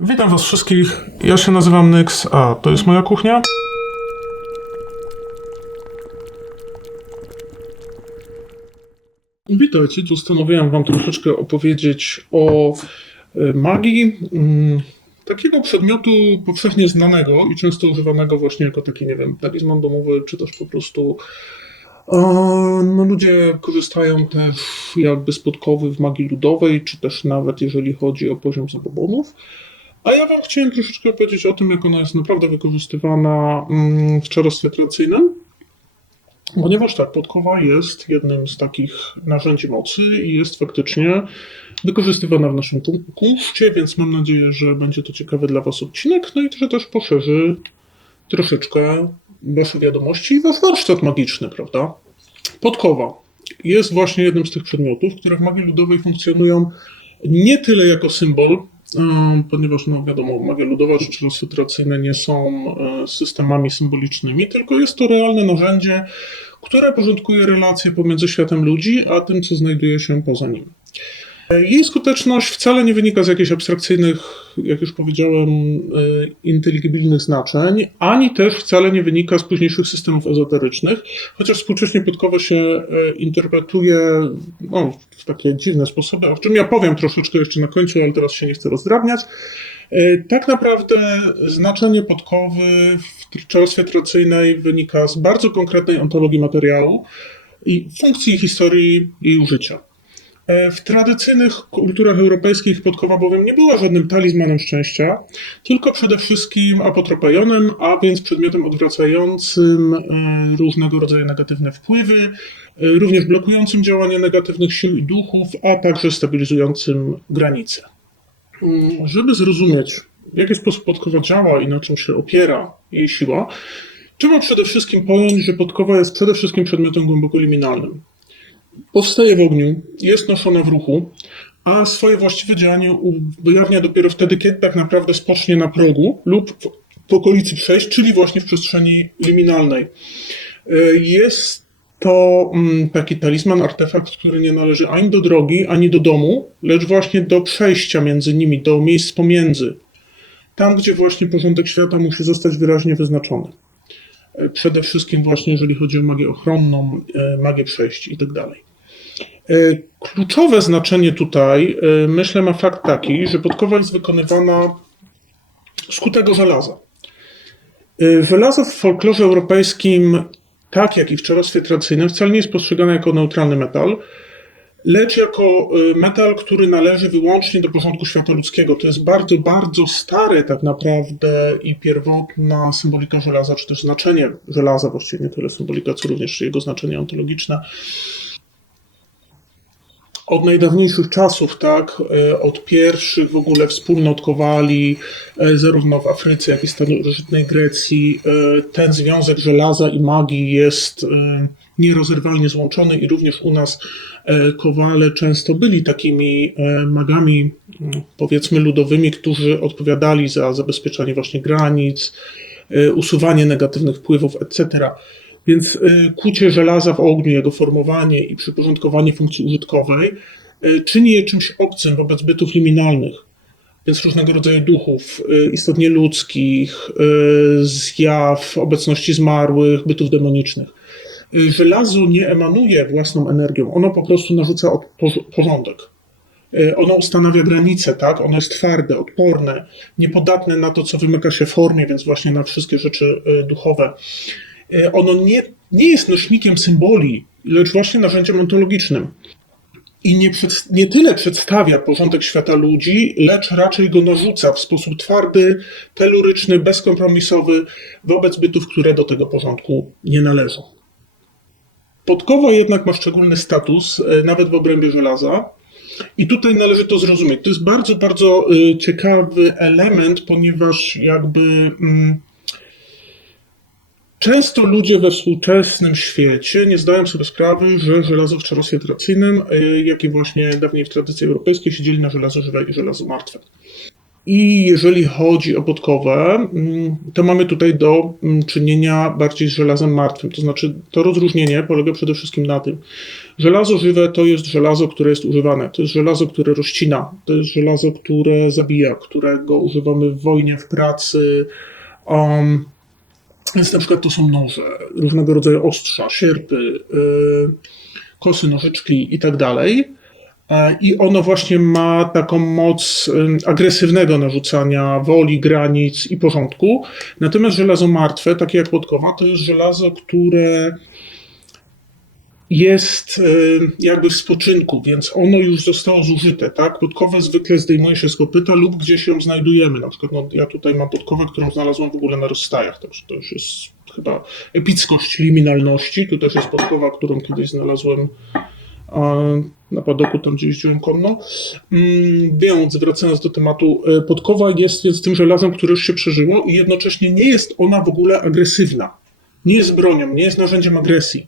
Witam Was wszystkich. Ja się nazywam Nyx, a to jest moja kuchnia. Witajcie. Postanowiłem Wam troszeczkę opowiedzieć o e, magii. mm, Takiego przedmiotu powszechnie znanego i często używanego właśnie jako taki, nie wiem, talizman domowy, czy też po prostu No, ludzie korzystają też jakby z podkowy w magii ludowej, czy też nawet jeżeli chodzi o poziom zabobonów. A ja Wam chciałem troszeczkę powiedzieć o tym, jak ona jest naprawdę wykorzystywana mm, w czarostwie tradycyjnym. Ponieważ tak, podkowa jest jednym z takich narzędzi mocy i jest faktycznie wykorzystywana w naszym kunszcie, więc mam nadzieję, że będzie to ciekawy dla Was odcinek, no i że też poszerzy troszeczkę Wasze wiadomości i Wasz warsztat magiczny, prawda? Podkowa jest właśnie jednym z tych przedmiotów, które w magii ludowej funkcjonują nie tyle jako symbol, ponieważ no wiadomo, magia ludowa czy czarostwo tradycyjne nie są e, systemami symbolicznymi, tylko jest to realne narzędzie, które porządkuje relacje pomiędzy światem ludzi, a tym, co znajduje się poza nim. Jej skuteczność wcale nie wynika z jakichś abstrakcyjnych, jak już powiedziałem, e, inteligibilnych znaczeń, ani też wcale nie wynika z późniejszych systemów ezoterycznych, chociaż współcześnie podkowo się e, interpretuje no, w takie dziwne sposoby, o czym ja powiem troszeczkę jeszcze na końcu, ale teraz się nie chcę rozdrabniać. E, Tak naprawdę znaczenie podkowy w czarostwie tradycyjnej wynika z bardzo konkretnej ontologii materiału i funkcji historii jej użycia. E, W tradycyjnych kulturach europejskich podkowa bowiem nie była żadnym talizmanem szczęścia, tylko przede wszystkim apotropejonem, a więc przedmiotem odwracającym e, różnego rodzaju negatywne wpływy, e, również blokującym działanie negatywnych sił i duchów, a także stabilizującym granice. Mm, Żeby zrozumieć, w jaki sposób podkowa działa i na czym się opiera jej siła, trzeba przede wszystkim pojąć, że podkowa jest przede wszystkim przedmiotem głęboko liminalnym powstaje w ogniu, jest noszona w ruchu, a swoje właściwe działanie ujawnia dopiero wtedy, kiedy tak naprawdę spocznie na progu lub w, okolicy przejść, czyli właśnie w przestrzeni liminalnej. Y, Jest to mm, taki talizman, artefakt, który nie należy ani do drogi, ani do domu, lecz właśnie do przejścia między nimi, do miejsc pomiędzy. Tam, gdzie właśnie porządek świata musi zostać wyraźnie wyznaczony. Y, Przede wszystkim właśnie jeżeli chodzi o magię ochronną, y, magię przejść i tak. E, Kluczowe znaczenie tutaj, e, myślę, ma fakt taki, że podkowa jest wykonywana z kutego żelaza. E, Żelazo w folklorze europejskim, tak jak i w czarostwie tradycyjnym, wcale nie jest postrzegane jako neutralny metal, lecz jako e, metal, który należy wyłącznie do porządku świata ludzkiego. To jest bardzo, bardzo stare tak naprawdę i pierwotna symbolika żelaza, czy też znaczenie żelaza, właściwie nie tyle symbolika, co również jego znaczenie ontologiczne od najdawniejszych czasów, tak, e, od pierwszych w ogóle wspólnot kowali, e, zarówno w Afryce, jak i starożytnej Grecji, e, ten związek żelaza i magii jest nierozerwalnie złączony i również u nas kowale często byli takimi magami, mm, powiedzmy ludowymi, którzy odpowiadali za zabezpieczanie właśnie granic, usuwanie negatywnych wpływów, etc. Więc y, kucie żelaza w ogniu, jego formowanie i przyporządkowanie funkcji użytkowej y, czyni je czymś obcym wobec bytów liminalnych, więc różnego rodzaju duchów, y, istot nieludzkich, y, zjaw, obecności zmarłych, bytów demonicznych. Żelazo nie emanuje własną energią, ono po prostu narzuca porządek. Ono ustanawia granice, tak? Ono jest twarde, odporne, niepodatne na to, co wymyka się formie, więc właśnie na wszystkie rzeczy duchowe. E, ono nie, nie jest nośnikiem symboli, lecz właśnie narzędziem ontologicznym. I nie, przed, nie tyle przedstawia porządek świata ludzi, lecz raczej go narzuca w sposób twardy, teluryczny, bezkompromisowy wobec bytów, które do tego porządku nie należą. Podkowa jednak ma szczególny status, e, nawet w obrębie żelaza. I tutaj należy to zrozumieć. To jest bardzo, bardzo e, ciekawy element, ponieważ jakby. Mm, Często ludzie we współczesnym świecie nie zdają sobie sprawy, że żelazo w czarostwie tradycyjnym, y, jak i właśnie dawniej w tradycji europejskiej, siedzieli na żelazo żywe i żelazo martwe. I jeżeli chodzi o podkowę, mm, to mamy tutaj do mm, czynienia bardziej z żelazem martwym. To znaczy, to rozróżnienie polega przede wszystkim na tym, żelazo żywe to jest żelazo, które jest używane. To jest żelazo, które rozcina. To jest żelazo, które zabija, którego używamy w wojnie, w pracy. Um, więc na przykład to są noże, różnego rodzaju ostrza, sierpy, yy, kosy, nożyczki i tak dalej. E, I ono właśnie ma taką moc ym, agresywnego narzucania woli, granic i porządku. Natomiast żelazo martwe, takie jak podkowa, to jest żelazo, które jest y, jakby w spoczynku, więc ono już zostało zużyte, tak? Podkowę zwykle zdejmuje się z kopyta lub gdzieś ją znajdujemy. Na przykład no, ja tutaj mam podkowę, którą znalazłem w ogóle na rozstajach, także to już jest chyba epickość liminalności. Tu też jest podkowa, którą kiedyś znalazłem na padoku, tam gdzie jeździłem konno. Mm, Więc wracając do tematu, e, podkowa jest więc tym żelazem, które już się przeżyło i jednocześnie nie jest ona w ogóle agresywna. Nie jest bronią, nie jest narzędziem agresji.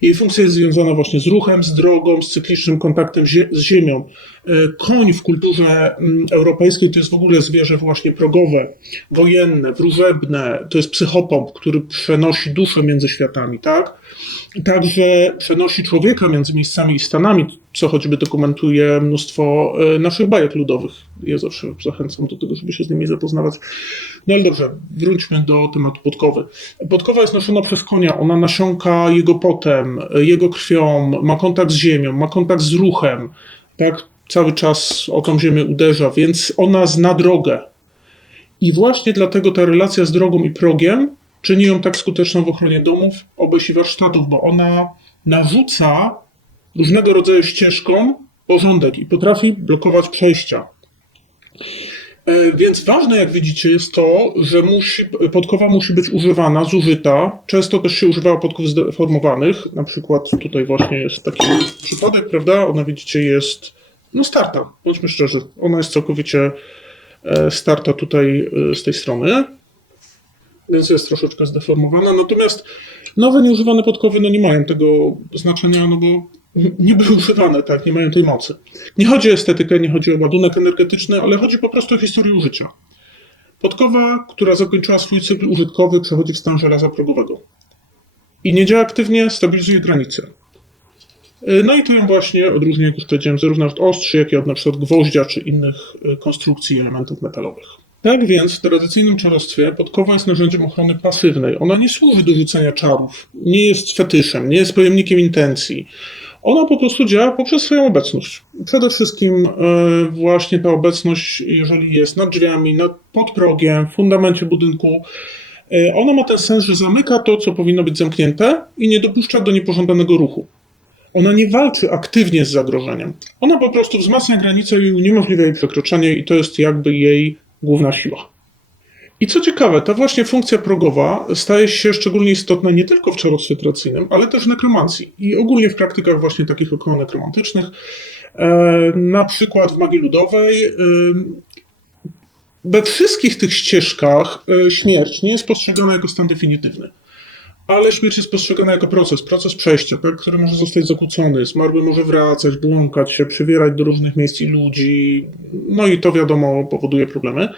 Jej funkcja jest związana właśnie z ruchem, z drogą, z cyklicznym kontaktem z ziemią. E, Koń w kulturze mm, europejskiej to jest w ogóle zwierzę właśnie progowe, wojenne, wróżebne. To jest psychopomp, który przenosi duszę między światami, tak? Także przenosi człowieka między miejscami i stanami, co choćby dokumentuje mnóstwo e, naszych bajek ludowych. Ja zawsze zachęcam do tego, żeby się z nimi zapoznawać. No ale dobrze, wróćmy do tematu podkowy. Podkowa jest noszona przez konia, ona nasiąka jego potem, jego krwią, ma kontakt z ziemią, ma kontakt z ruchem, tak? Cały czas o tą ziemię uderza, więc ona zna drogę. I właśnie dlatego ta relacja z drogą i progiem czyni ją tak skuteczną w ochronie domów, obyś i warsztatów, bo ona narzuca różnego rodzaju ścieżkom porządek i potrafi blokować przejścia. E, Więc ważne, jak widzicie, jest to, że musi, podkowa musi być używana, zużyta. Często też się używało podków zdeformowanych. Na przykład tutaj właśnie jest taki przypadek, prawda? Ona widzicie jest, no starta, bądźmy szczerzy. Ona jest całkowicie e, starta tutaj e, z tej strony. Więc jest troszeczkę zdeformowana. Natomiast nowe nieużywane podkowy no nie mają tego znaczenia, no bo nie były używane, tak, nie mają tej mocy. Nie chodzi o estetykę, nie chodzi o ładunek energetyczny, ale chodzi po prostu o historię użycia. Podkowa, która zakończyła swój cykl użytkowy, przechodzi w stan żelaza progowego. I nie działa aktywnie, stabilizuje granice. Y, No i to ją właśnie odróżnia, jak już powiedziałem, zarówno od ostrzy, jak i od na przykład gwoździa czy innych y, konstrukcji i elementów metalowych. Tak więc w tradycyjnym czarostwie podkowa jest narzędziem ochrony pasywnej. Ona nie służy do rzucenia czarów, nie jest fetyszem, nie jest pojemnikiem intencji. Ona po prostu działa poprzez swoją obecność. Przede wszystkim e, właśnie ta obecność, jeżeli jest nad drzwiami, nad, pod progiem, w fundamencie budynku, e, ona ma ten sens, że zamyka to, co powinno być zamknięte i nie dopuszcza do niepożądanego ruchu. Ona nie walczy aktywnie z zagrożeniem. Ona po prostu wzmacnia granice i uniemożliwia jej przekroczenie i to jest jakby jej główna siła. I co ciekawe, ta właśnie funkcja progowa staje się szczególnie istotna nie tylko w tradycyjnym, ale też w nekromancji i ogólnie w praktykach właśnie takich około nekromantycznych. E, na przykład w magii ludowej. E, we wszystkich tych ścieżkach e, śmierć nie jest postrzegana jako stan definitywny. Ale śmierć jest postrzegana jako proces, proces przejścia, tak, który może zostać zakłócony. Zmarły może wracać, błąkać się, przywierać do różnych miejsc i ludzi. No i to wiadomo powoduje problemy.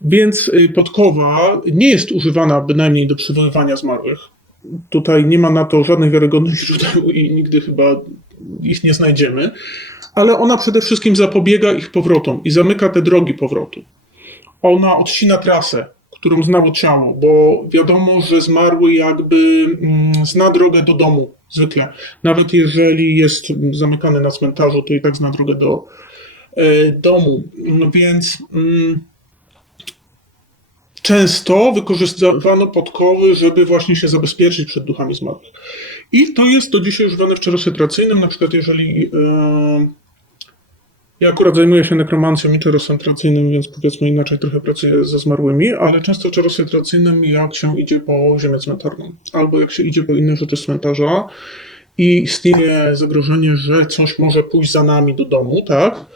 Więc y, podkowa nie jest używana bynajmniej do przywoływania zmarłych. Tutaj nie ma na to żadnych wiarygodnych źródeł i nigdy chyba ich nie znajdziemy. Ale ona przede wszystkim zapobiega ich powrotom i zamyka te drogi powrotu. Ona odcina trasę, którą znało ciało, bo wiadomo, że zmarły jakby mm, zna drogę do domu zwykle. Nawet jeżeli jest zamykany na cmentarzu, to i tak zna drogę do e, domu. No Więc mm, często wykorzystywano podkowy, żeby właśnie się zabezpieczyć przed duchami zmarłych. I to jest do dzisiaj używane w czarostwie tradycyjnym, na przykład jeżeli e, ja akurat zajmuję się nekromancją i czarostwem tradycyjnym, więc powiedzmy inaczej trochę pracuję ze zmarłymi, ale często tradycyjnym jak się idzie po ziemię cmentarną, albo jak się idzie po inne rzeczy cmentarza i istnieje zagrożenie, że coś może pójść za nami do domu, tak?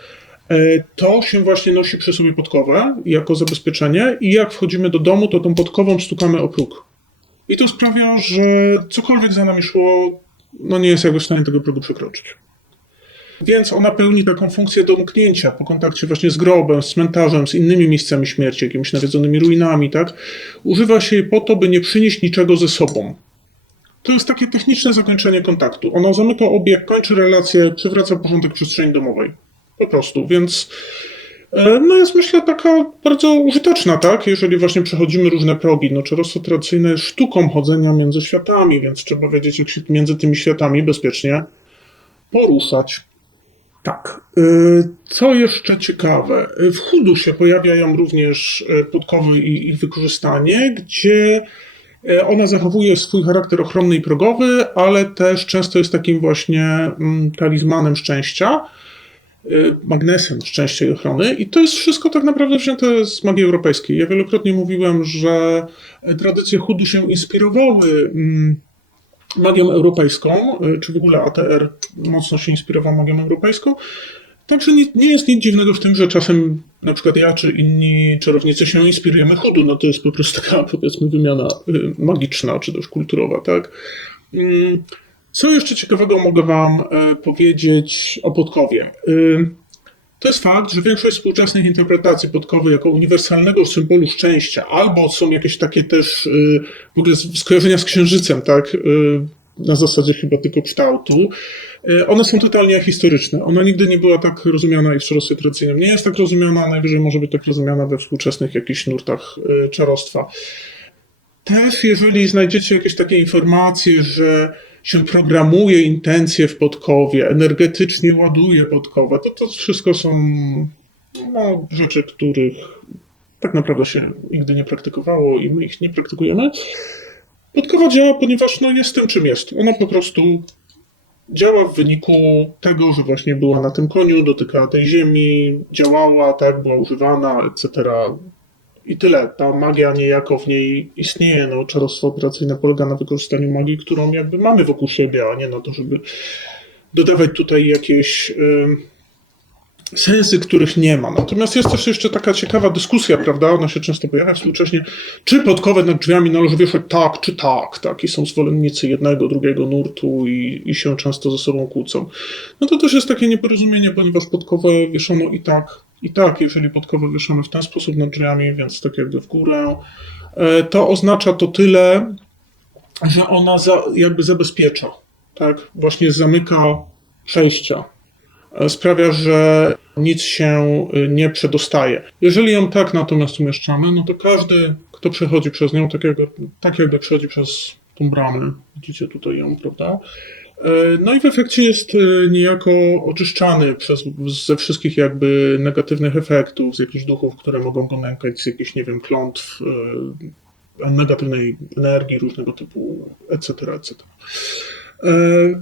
E, To się właśnie nosi przy sobie podkowę jako zabezpieczenie i jak wchodzimy do domu, to tą podkową stukamy o próg. I to sprawia, że cokolwiek za nami szło, no nie jest jakby w stanie tego progu przekroczyć. Więc ona pełni taką funkcję domknięcia po kontakcie właśnie z grobem, z cmentarzem, z innymi miejscami śmierci, jakimiś nawiedzonymi ruinami, tak? Używa się jej po to, by nie przynieść niczego ze sobą. To jest takie techniczne zakończenie kontaktu. Ono zamyka obieg, kończy relację, przywraca porządek przestrzeni domowej. Po prostu, więc e, no jest myślę taka bardzo użyteczna, tak? Jeżeli właśnie przechodzimy różne progi. No czarostwo tradycyjne sztuką chodzenia między światami, więc trzeba wiedzieć, jak się między tymi światami bezpiecznie poruszać. Tak. y, Co jeszcze ciekawe? W chudu się pojawiają również podkowy i ich wykorzystanie, gdzie ona zachowuje swój charakter ochronny i progowy, ale też często jest takim właśnie mm, talizmanem szczęścia, magnesem szczęścia i ochrony. I to jest wszystko tak naprawdę wzięte z magii europejskiej. Ja wielokrotnie mówiłem, że tradycje chudu się inspirowały mm, magią europejską, y, czy w ogóle ATR mocno się inspirował magią europejską. Także nie, nie jest nic dziwnego w tym, że czasem na przykład ja czy inni czarownicy się inspirujemy chudu. No to jest po prostu taka powiedzmy wymiana y, magiczna, czy też kulturowa, tak? Co jeszcze ciekawego mogę Wam y, powiedzieć o podkowie? Y, To jest fakt, że większość współczesnych interpretacji podkowy jako uniwersalnego symbolu szczęścia, albo są jakieś takie też y, w ogóle skojarzenia z księżycem, tak? Na zasadzie chyba tylko kształtu. One są totalnie historyczne. Ona nigdy nie była tak rozumiana i w czarostwie tradycyjnym nie jest tak rozumiana, najwyżej może być tak rozumiana we współczesnych jakichś nurtach czarostwa. Też jeżeli znajdziecie jakieś takie informacje, że się programuje intencje w podkowie, energetycznie ładuje podkowę, to to wszystko są no, rzeczy, których tak naprawdę się nigdy nie praktykowało i my ich nie praktykujemy. Podkowa działa, ponieważ no, jest tym, czym jest. Ona po prostu działa w wyniku tego, że właśnie była na tym koniu, dotykała tej ziemi, działała, tak, była używana, etc. I tyle. Ta magia niejako w niej istnieje. No, czarostwo operacyjne polega na wykorzystaniu magii, którą jakby mamy wokół siebie, a nie na to, żeby dodawać tutaj jakieś em, sensy, których nie ma. Natomiast jest też jeszcze taka ciekawa dyskusja, prawda? Ona się często pojawia współcześnie. Czy podkowę nad drzwiami należy wieszać tak, czy tak? tak? I są zwolennicy jednego, drugiego nurtu i, i się często ze sobą kłócą. No to też jest takie nieporozumienie, ponieważ podkowę wieszono i tak, i tak, jeżeli podkowę wieszamy w ten sposób nad drzwiami, więc tak jakby w górę, e, to oznacza to tyle, że ona za, jakby zabezpiecza, tak? Właśnie zamyka przejścia. E, Sprawia, że nic się y, nie przedostaje. Jeżeli ją tak natomiast umieszczamy, no to każdy, kto przechodzi przez nią, tak jakby, tak jakby przechodzi przez tą bramę, widzicie tutaj ją, prawda? E, No i w efekcie jest e, niejako oczyszczany przez, ze wszystkich jakby negatywnych efektów, z jakichś duchów, które mogą go nękać, z jakichś, nie wiem, klątw, e, negatywnej energii różnego typu, etc., etc.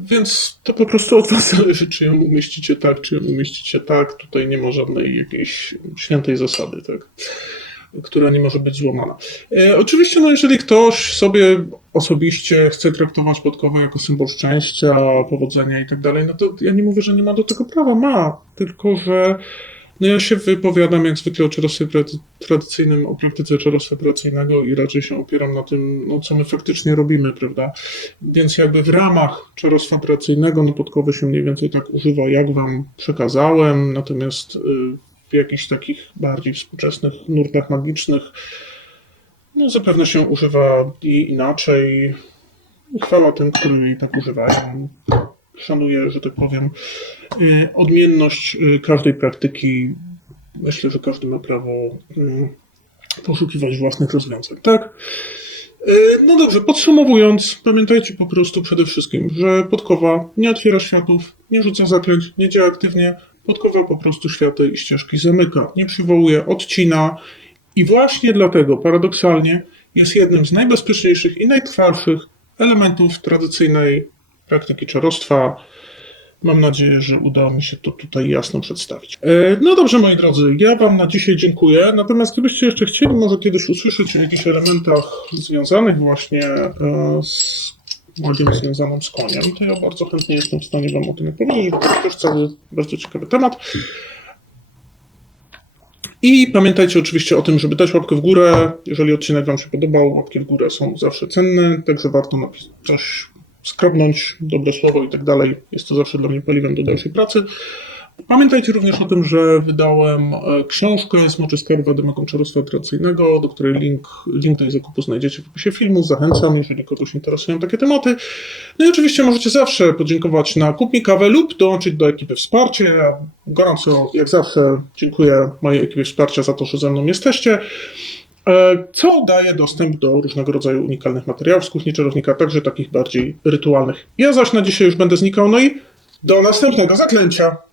Więc to po prostu od Was zależy, czy ją umieścicie tak, czy ją umieścicie tak. Tutaj nie ma żadnej jakiejś świętej zasady, tak, która nie może być złamana. E, Oczywiście, no jeżeli ktoś sobie osobiście chce traktować podkowę jako symbol szczęścia, powodzenia i tak dalej, no to ja nie mówię, że nie ma do tego prawa. Ma, tylko że no ja się wypowiadam jak zwykle o czarostwie tra- tradycyjnym, o praktyce czarostwa tradycyjnego i raczej się opieram na tym, no, co my faktycznie robimy, prawda? Więc jakby w ramach czarostwa tradycyjnego, no podkowy się mniej więcej tak używa, jak wam przekazałem, natomiast y, w jakichś takich bardziej współczesnych nurtach magicznych, no zapewne się używa i inaczej. Chwała tym, którzy jej tak używają. Szanuję, że tak powiem, y, odmienność y, każdej praktyki. Myślę, że każdy ma prawo y, poszukiwać własnych rozwiązań, tak? No dobrze, podsumowując, pamiętajcie po prostu przede wszystkim, że podkowa nie otwiera światów, nie rzuca zaklęć, nie działa aktywnie. Podkowa po prostu światy i ścieżki zamyka, nie przywołuje, odcina i właśnie dlatego paradoksalnie jest jednym z najbezpieczniejszych i najtrwalszych elementów tradycyjnej praktyki czarostwa. Mam nadzieję, że uda mi się to tutaj jasno przedstawić. E, No dobrze, moi drodzy, ja Wam na dzisiaj dziękuję. Natomiast gdybyście jeszcze chcieli może kiedyś usłyszeć o jakichś elementach związanych właśnie e, z magią związaną z koniem, to ja bardzo chętnie jestem w stanie Wam o tym opowiedzieć, to jest też cały bardzo ciekawy temat. I pamiętajcie oczywiście o tym, żeby dać łapkę w górę. Jeżeli odcinek Wam się podobał, łapki w górę są zawsze cenne, także warto napisać coś skrobnąć dobre słowo i tak dalej. Jest to zawsze dla mnie paliwem do dalszej pracy. Pamiętajcie również o tym, że wydałem e, książkę Smoczyska Wadymego Czarostwa Tradycyjnego, do której link, link do jej zakupu znajdziecie w opisie filmu. Zachęcam, jeżeli kogoś interesują takie tematy. No i oczywiście możecie zawsze podziękować na Kup kawę lub dołączyć do ekipy wsparcia. Gorąco, jak zawsze, dziękuję mojej ekipie wsparcia za to, że ze mną jesteście. E, Co daje dostęp do różnego rodzaju unikalnych materiałów z kuchni czarownika, także takich bardziej rytualnych. Ja zaś na dzisiaj już będę znikał, no i do następnego zaklęcia.